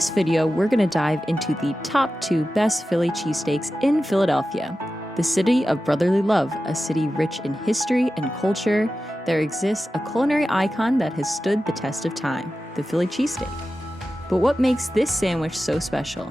this video, we're going to dive into the top 2 best Philly cheesesteaks in Philadelphia. The city of brotherly love, a city rich in history and culture, there exists a culinary icon that has stood the test of time, the Philly cheesesteak. But what makes this sandwich so special?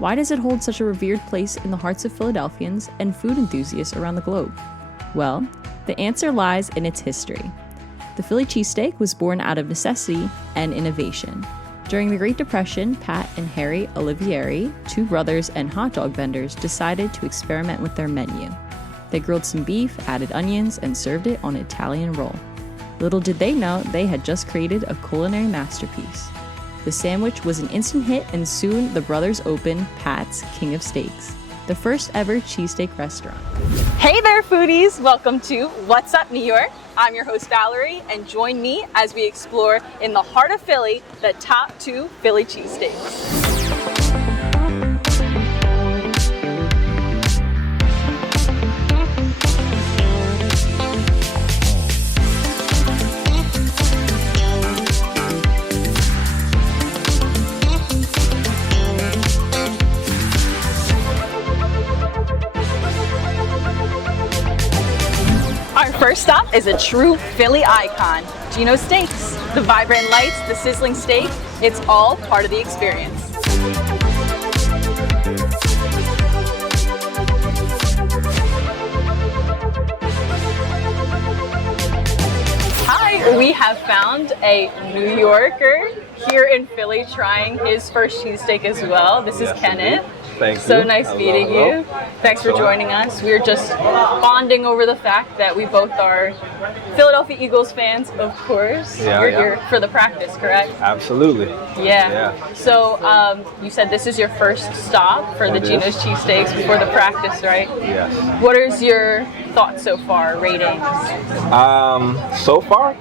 Why does it hold such a revered place in the hearts of Philadelphians and food enthusiasts around the globe? Well, the answer lies in its history. The Philly cheesesteak was born out of necessity and innovation. During the Great Depression, Pat and Harry Olivieri, 2 brothers and hot dog vendors, decided to experiment with their menu. They grilled some beef, added onions, and served it on an Italian roll. Little did they know they had just created a culinary masterpiece. The sandwich was an instant hit, and soon the brothers opened Pat's King of Steaks, the first ever cheesesteak restaurant. Hey there, foodies! Welcome to What's Up, New York. I'm your host, Valerie, and join me as we explore in the heart of Philly the top 2 Philly cheesesteaks. First stop is a true Philly icon, Geno Steaks. The vibrant lights, the sizzling steak, it's all part of the experience. Hi, we have found a New Yorker here in Philly trying his first cheesesteak as well. This is Kenneth. Thank you. So nice meeting you. Thanks for joining us. We're just bonding over the fact that we both are Philadelphia Eagles fans, of course. You're here for the practice, correct? Absolutely. Yeah. So you said this is your first stop for the Geno's Cheesesteaks before the practice, right? Yes. What is your thoughts so far, ratings? So far,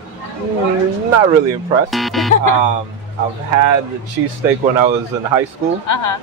not really impressed. I've had the cheesesteak when I was in high school,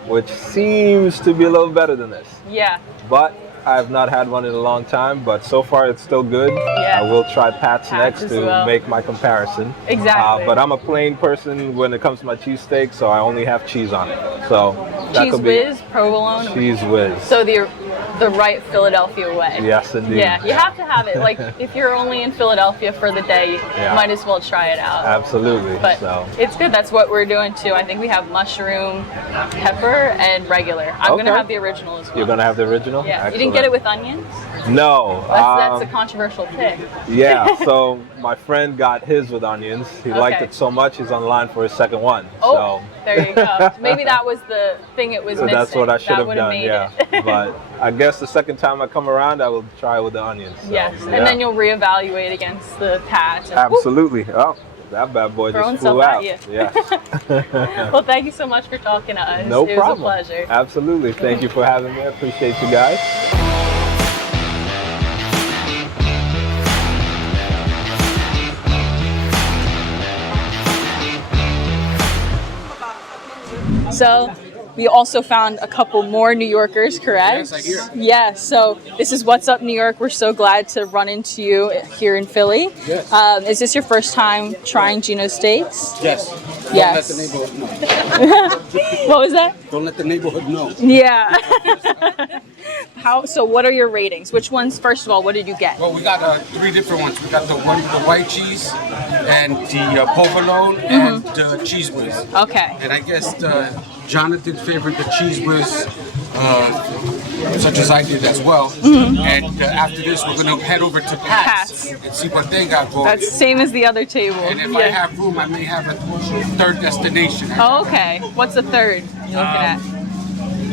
which seems to be a little better than this. Yeah. But I've not had one in a long time, but so far it's still good. Yeah. I will try Pat's next to well. make my comparison. Exactly. But I'm a plain person when it comes to my cheesesteak, so I only have cheese on it. So that Cheese could whiz, provolone? Cheese whiz. So the right Philadelphia way. Yes, indeed. Yeah, you have to have it. Like, if you're only in Philadelphia for the day, you might as well try it out. Absolutely. But it's good. That's what we're doing too. I think we have mushroom, pepper, and regular. I'm going to have the original as well. You're going to have the original? Yeah. Excellent. You didn't get it with onions? No. That's a controversial pick. Yeah, so my friend got his with onions. He liked it so much, he's online for his second one. Oh, there you go. Maybe that was the thing it was missing. That's what I should have done, yeah. But I guess the second time I come around, I will try with the onions. So, yes, and then you'll reevaluate against the Pat. Absolutely. Oh, that bad boy just flew out. Yeah. Well, thank you so much for talking to us. No problem. It was a pleasure. Absolutely. Thank you for having me. I appreciate you guys. So we also found a couple more New Yorkers, correct? Yes, I hear. Yeah, so this is What's Up, New York. We're so glad to run into you here in Philly. Yes. Is this your first time trying Geno Steaks? Yes. Yes. Don't let the neighborhood know. What was that? Don't let the neighborhood know. Yeah. So what are your ratings? Which ones, first of all, what did you get? Well, we got 3 different ones. We got the white cheese and the provolone and the cheese whiz. Okay. And I guess Jonathan favored the cheese whiz, such as I did as well. And after this, we're going to head over to Pat's and see what they got going. That's same as the other table. And if I have room, I may have a third destination. Oh, okay. What's the third you're looking at?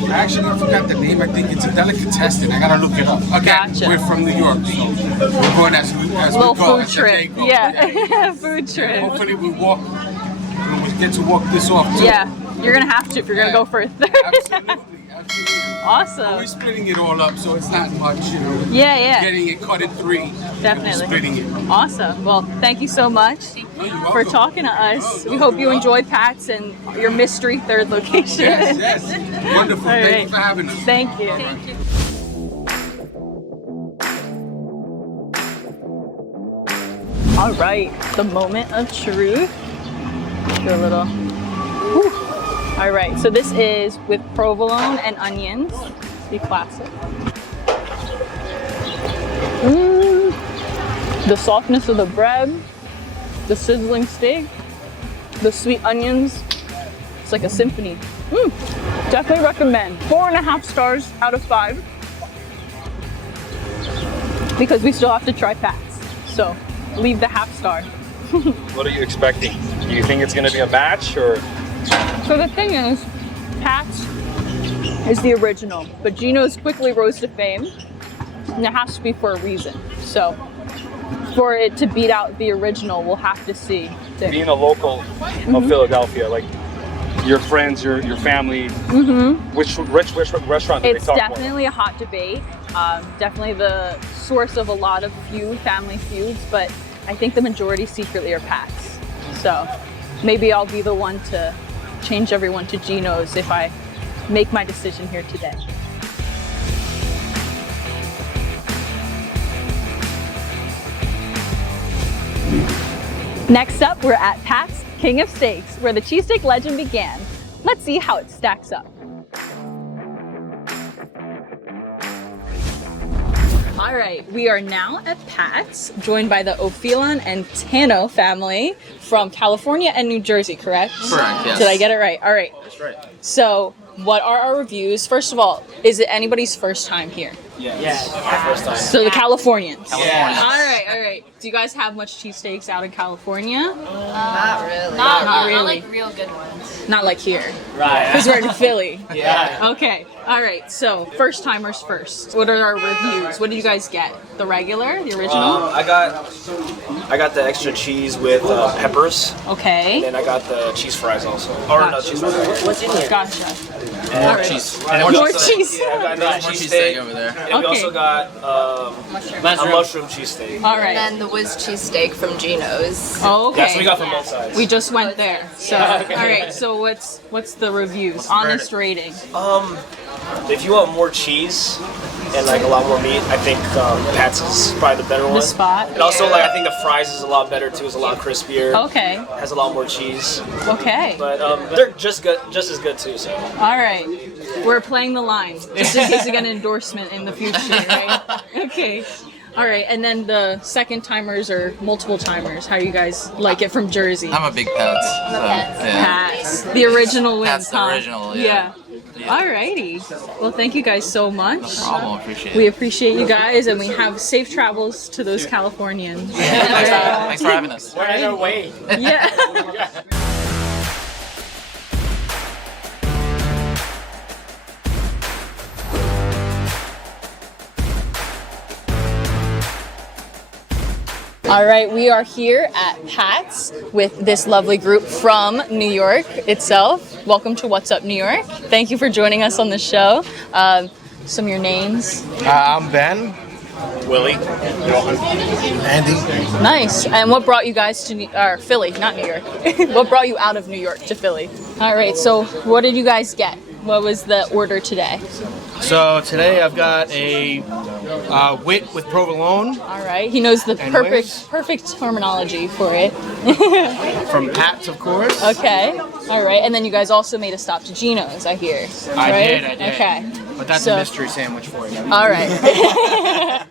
I actually forgot the name. I think it's a delicatessen. I gotta look it up. Again, we're from New York, so we're going as we little go. Food trip. Yeah. Food trip. Hopefully we get to walk this off too. Yeah, you're gonna have to if you're gonna go for a third. Absolutely. Awesome. We're splitting it all up, so it's not much, you know. Yeah. Getting it cut in 3. Definitely. Splitting it. Awesome. Well, thank you so much for talking to us. We hope you enjoyed Pat's and your mystery third location. Yes. Wonderful. Thank you for having us. Thank you. Thank you. All right, the moment of truth. Do a little. Whew. All right, so this is with provolone and onions, the classic. The softness of the bread, the sizzling steak, the sweet onions. It's like a symphony. Definitely recommend. 4.5 stars out of 5. Because we still have to try Pat's. So leave the half star. What are you expecting? Do you think it's gonna be a batch or? So the thing is, Pat's is the original, but Geno's quickly rose to fame, and it has to be for a reason. So for it to beat out the original, we'll have to see. Being a local of Philadelphia, like your friends, your family, which restaurant do they It's talk definitely a hot debate. Definitely the source of a lot of family feuds, but I think the majority secretly are Pat's. So maybe I'll be the one to change everyone to Geno's if I make my decision here today. Next up, we're at Pat's King of Steaks, where the cheesesteak legend began. Let's see how it stacks up. All right, we are now at Pat's, joined by the Ophelan and Tano family from California and New Jersey, correct? Correct, yes. Did I get it right? All right. That's right. So, what are our reviews? First of all, is it anybody's first time here? Yes. First time. So the Californians. California. All right. Do you guys have much cheesesteaks out in California? Not really. Not really. Not like real good ones. Not like here. Right. Because we're in Philly. Yeah. Okay. All right. So first timers first. What are our reviews? What did you guys get? The regular, the original? I got the extra cheese with peppers, Okay. and I got the cheese fries also. Or not cheese fries. What's in here? Gotcha. More cheese. More cheese. Yeah, I got another More cheesesteak cheesesteak over there. And we Okay. also got a mushroom cheesesteak. All And right. then the whiz cheesesteak from Geno's. Oh, okay. That's what we got from both sides. We just went there. So, all right. So what's the reviews? Honest rating. If you want more cheese and like a lot more meat, I think Pat's is probably the better one. The spot. And also, like I think the fries is a lot better too. It's a lot crispier. Okay. Has a lot more cheese. Okay. But they're just as good too. So. All right. We're playing the line just in case we get an endorsement in the future, right? Okay. All right. And then the second timers or multiple timers, how you guys like it from Jersey? I'm a big Pat's. So, yeah. Pat's. The original wins, Pat's the huh? original, yeah. Alrighty. Well, thank you guys so much. No problem. Appreciate We it. appreciate you guys, and we have safe travels to those Californians. Thanks for having us. Yeah. All right, we are here at Pat's with this lovely group from New York itself. Welcome to What's Up New York. Thank you for joining us on the show. Some of your names. I'm Ben. Willie. Andy. Nice. And what brought you guys to Philly, not New York? What brought you out of New York to Philly? All right, so what did you guys get? What was the order today? So today I've got a wit with provolone All right, he knows the And perfect terminology for it. from Pat's, of course. Okay. All right, and then you guys also made a stop to Geno's, I hear. I right? did. Okay. But that's So- a mystery sandwich for you. All right.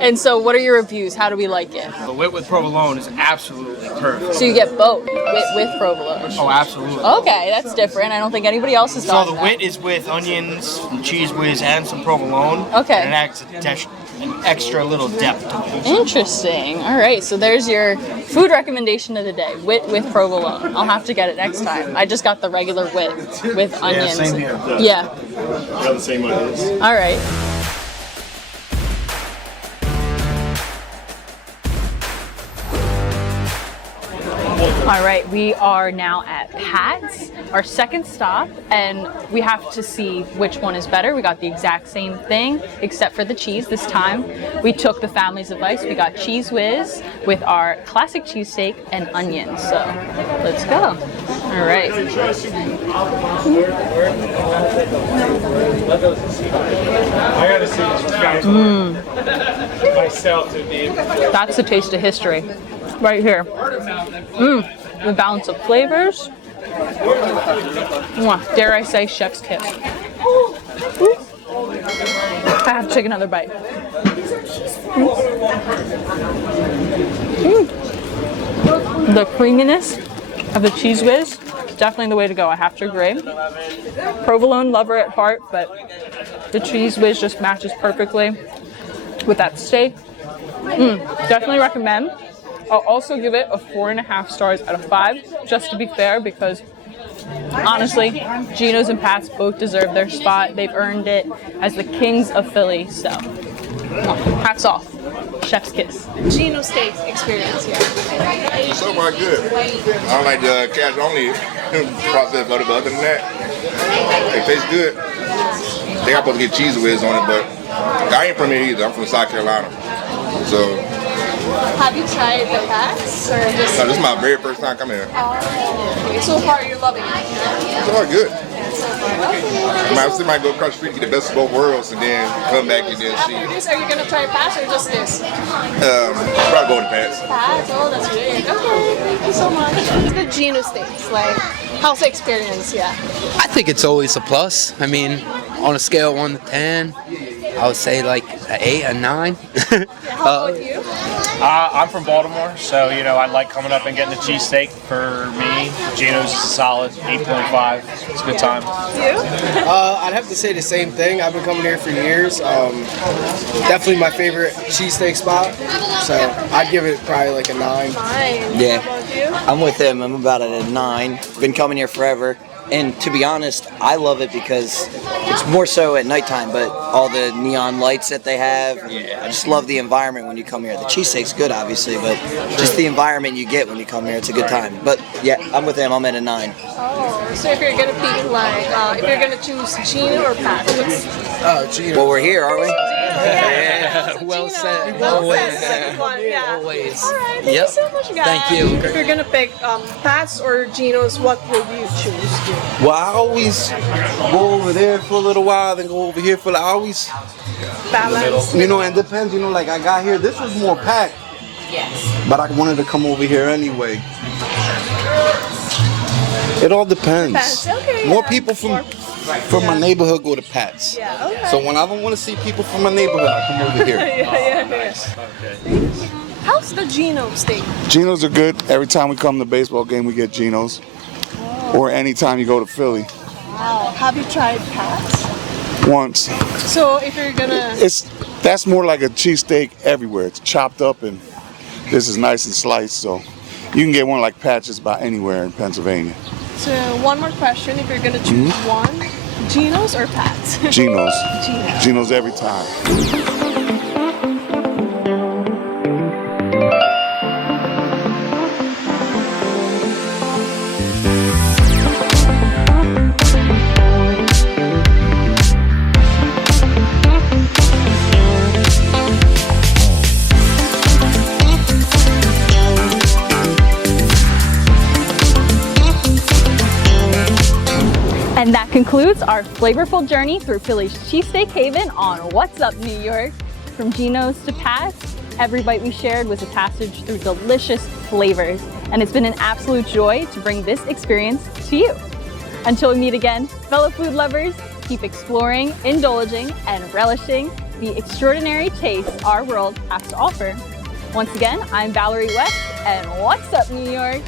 And so, what are your reviews? How do we like it? The wit with provolone is absolutely perfect. So you get both with provolone. Oh, absolutely. Okay, that's different. I don't think anybody else has So gotten the that. wit is with onions, some cheese whiz, and some provolone. Okay. And it adds an extra little depth to it. Interesting. All right, so there's your food recommendation of the day: wit with provolone. I'll have to get it next time. I just got the regular wit with onions. same here. Yeah. Got the same ideas. All right. All right, we are now at Pat's, our second stop, and we have to see which one is better. We got the exact same thing, except for the cheese this time. We took the family's advice. We got cheese whiz with our classic cheesesteak and onions. So let's go. All right. I gotta see this myself to be. That's the taste of history right here. The balance of flavors, Mwah. Dare I say, chef's kiss. I have to take another bite. The creaminess of the Cheese Whiz, definitely the way to go. I have to agree. Provolone lover at heart, but the Cheese Whiz just matches perfectly with that steak. Definitely recommend. I'll also give it a 4.5 stars out of 5, just to be fair, because honestly, Geno's and Pat's both deserve their spot. They've earned it as the kings of Philly, so hats off. Chef's kiss. Geno steak experience here. So far good. I don't like the cash only process, but other than that, it tastes good. They got supposed to get cheese whiz on it, but I ain't from here either. I'm from South Carolina. So Have you tried the packs or just? no, this is my very first time coming here. Okay. So far, you're loving it. So far good. So far, okay. I still might go across the street, get the best of both worlds, and then come back and then see. After this, are you gonna try packs or just this? Probably go to Pats. Packs. Oh, that's great. Okay, thank you so much. The Geno steaks, like, how's the experience? Yeah. I think it's always a plus. I mean, on a scale of 1 to 10, I would say like an 8, a 9. How about you? I'm from Baltimore, so I like coming up and getting a cheesesteak. For me, Geno's is a solid 8.5. It's a good time. You? I'd have to say the same thing. I've been coming here for years. Definitely my favorite cheesesteak spot. So I'd give it probably like a 9. Fine. Yeah. How about you? I'm with him. I'm about at a 9. Been coming here forever. And to be honest, I love it because it's more so at nighttime, but all the neon lights that they have. I just love the environment when you come here. The cheesesteak's good, obviously, but just the environment you get when you come here, it's a good time. But yeah, I'm with him. I'm at a 9. Oh, so if you're gonna pick, like, if you're gonna choose Geno or Pat, what's Geno. Well, we're here, aren't we? Yeah. Well said. Well Always. said. Yeah. Always. All right, thank you so much, guys. Thank you. If you're gonna pick Pat's or Geno's, what would you choose? Well, I always go over there for a little while, then go over here for I always Balance. and it depends, like I got here, this was more packed. Yes. But I wanted to come over here anyway. It all depends. Okay, More yeah. people from my neighborhood go to Pat's. Yeah, okay. So when I don't want to see people from my neighborhood, I come over here. yeah. How's the Geno steak? Geno's are good. Every time we come to baseball game, we get Geno's. Or anytime you go to Philly. Wow. Have you tried Pat's? Once. So if you're gonna... That's more like a cheesesteak everywhere. It's chopped up and this is nice and sliced, so you can get one like Pat's just about anywhere in Pennsylvania. So one more question, if you're gonna choose one, Geno's or Pat's? Geno's. Geno's. Geno's every time. And that concludes our flavorful journey through Philly's cheesesteak haven on What's Up, New York. From Geno's to Pat's, every bite we shared was a passage through delicious flavors, and it's been an absolute joy to bring this experience to you. Until we meet again, fellow food lovers, keep exploring, indulging, and relishing the extraordinary tastes our world has to offer. Once again, I'm Valerie West, and What's Up, New York?